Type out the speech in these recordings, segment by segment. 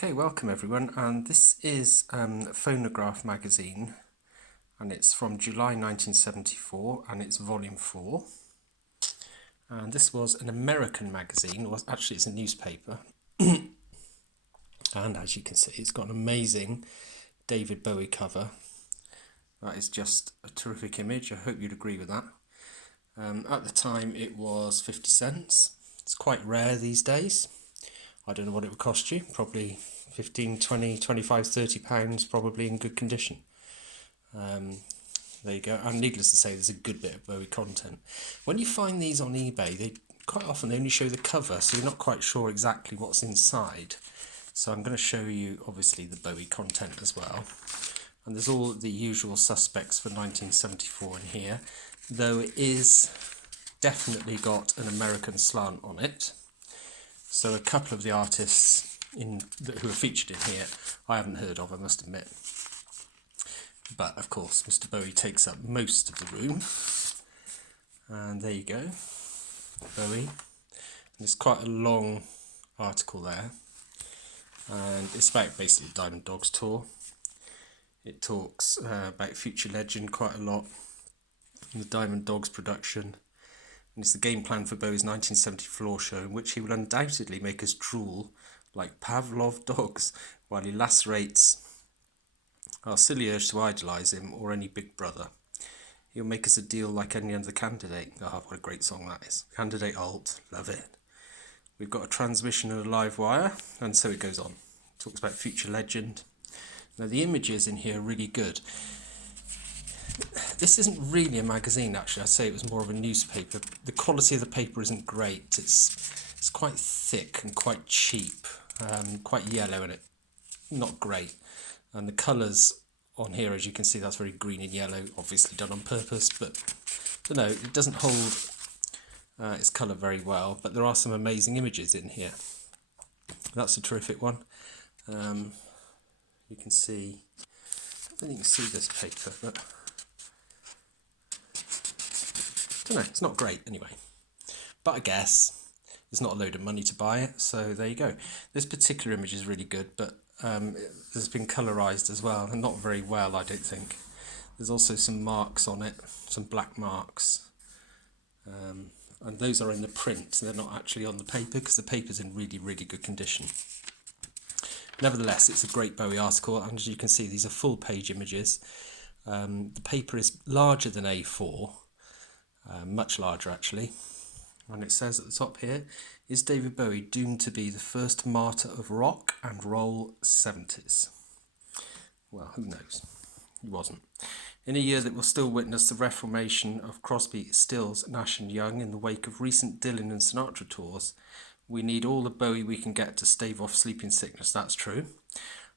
Okay, welcome everyone, and this is Phonograph magazine, and it's from July 1974, and it's volume 4. And this was an American magazine, actually it's a newspaper, and as you can see it's got an amazing David Bowie cover. That is just a terrific image. I hope you'd agree with that. At the time it was 50 cents. It's quite rare these days. I don't know what it would cost you, probably 15, 20, 25, 30 pounds, probably in good condition. There you go, and needless to say there's a good bit of Bowie content. When you find these on eBay, they quite often only show the cover, so you're not quite sure exactly what's inside. So I'm going to show you obviously the Bowie content as well. And there's all the usual suspects for 1974 in here, though it is definitely got an American slant on it. So a couple of the artists who are featured in here I haven't heard of, I must admit. But of course Mr. Bowie takes up most of the room. And there you go, Bowie. And it's quite a long article there. And it's about basically Diamond Dogs tour. It talks about Future Legend quite a lot, and the Diamond Dogs production. And it's the game plan for Bowie's 1970 floor show, in which he will undoubtedly make us drool like Pavlov dogs while he lacerates our silly urge to idolise him or any big brother. He'll make us a deal like any other candidate. Oh, what a great song that is. Candidate Alt, love it. We've got a transmission and a live wire, and so it goes on. It talks about Future Legend. Now the images in here are really good. This isn't really a magazine, actually. I'd say it was more of a newspaper. The quality of the paper isn't great. It's quite thick and quite cheap, quite yellow in it. Not great. And the colours on here, as you can see, that's very green and yellow, obviously done on purpose, but I don't know, it doesn't hold its colour very well, but there are some amazing images in here. That's a terrific one. You can see, I don't think you can see this paper, but I don't know, it's not great anyway. But I guess there's not a load of money to buy it, so there you go. This particular image is really good, but it's been colorized as well, and not very well, I don't think. There's also some marks on it, some black marks, and those are in the print. They're not actually on the paper because the paper's in really, really good condition. Nevertheless, it's a great Bowie article, and as you can see, these are full page images. The paper is larger than A4, much larger actually, and it says at the top here, is David Bowie doomed to be the first martyr of rock and roll 70s? Well, who knows? He wasn't. In a year that will still witness the reformation of Crosby, Stills, Nash and Young in the wake of recent Dylan and Sinatra tours, we need all the Bowie we can get to stave off sleeping sickness. That's true.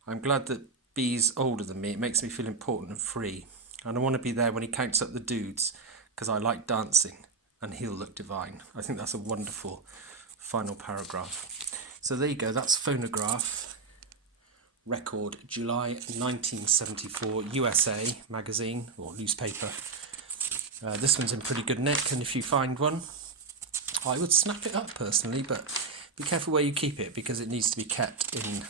I'm glad that B's older than me. It makes me feel important and free. And I want to be there when he counts up the dudes, because I like dancing and he'll look divine. I think that's a wonderful final paragraph. So there you go, that's Phonograph record, July 1974, USA magazine or newspaper. This one's in pretty good nick, and if you find one, I would snap it up personally, but be careful where you keep it because it needs to be kept in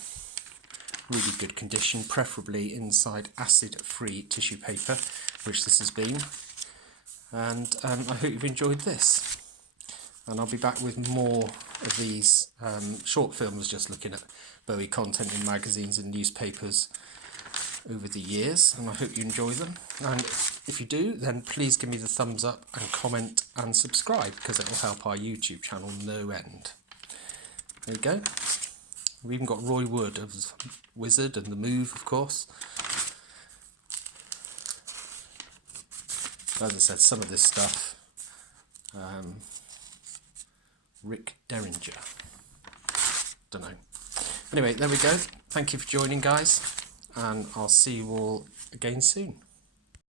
really good condition, preferably inside acid-free tissue paper, which this has been. And I hope you've enjoyed this. And I'll be back with more of these short films, just looking at Bowie content in magazines and newspapers over the years, and I hope you enjoy them. And if you do, then please give me the thumbs up and comment and subscribe, because it will help our YouTube channel no end. There you go. We've even got Roy Wood of Wizard and The Move, of course. As I said, some of this stuff, Rick Derringer, don't know. Anyway, there we go. Thank you for joining, guys, and I'll see you all again soon.